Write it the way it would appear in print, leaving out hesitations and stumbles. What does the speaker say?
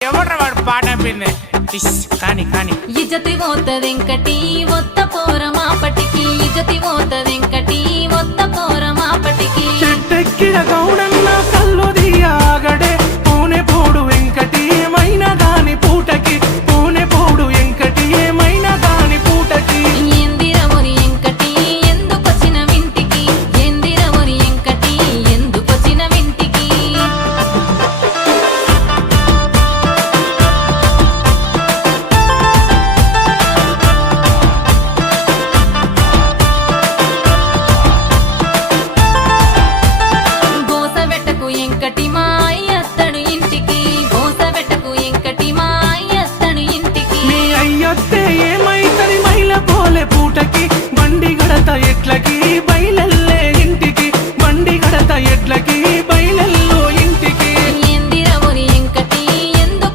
ఎవడ్రా వాడు పాట పిందే కానీ కానీ ఇజ్జతి పోతదెంకటి ఒత్త పోర మాపటికి ఇజ్జతి పోతదెంకటి ఒత్త పోర మాపటికి చెట్టెక్కిన గౌడన్న